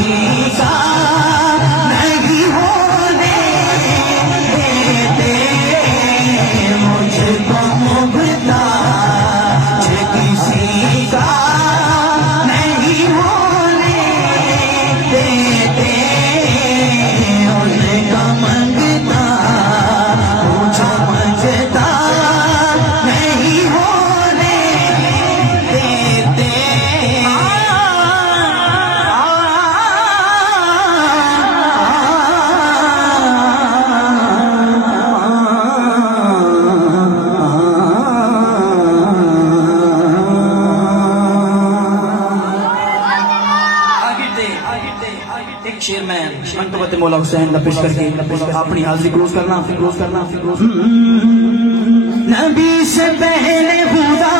किसी का नहीं होने देते मुझको मुहताज किसी का नहीं होने देते उनका मंगता मुझे मंगता नहीं होने देते। एक शेर में मनकबत मौला हुसैन पेश करके अपनी हाजिरी क्लोज करना। नबी से पहले खुदा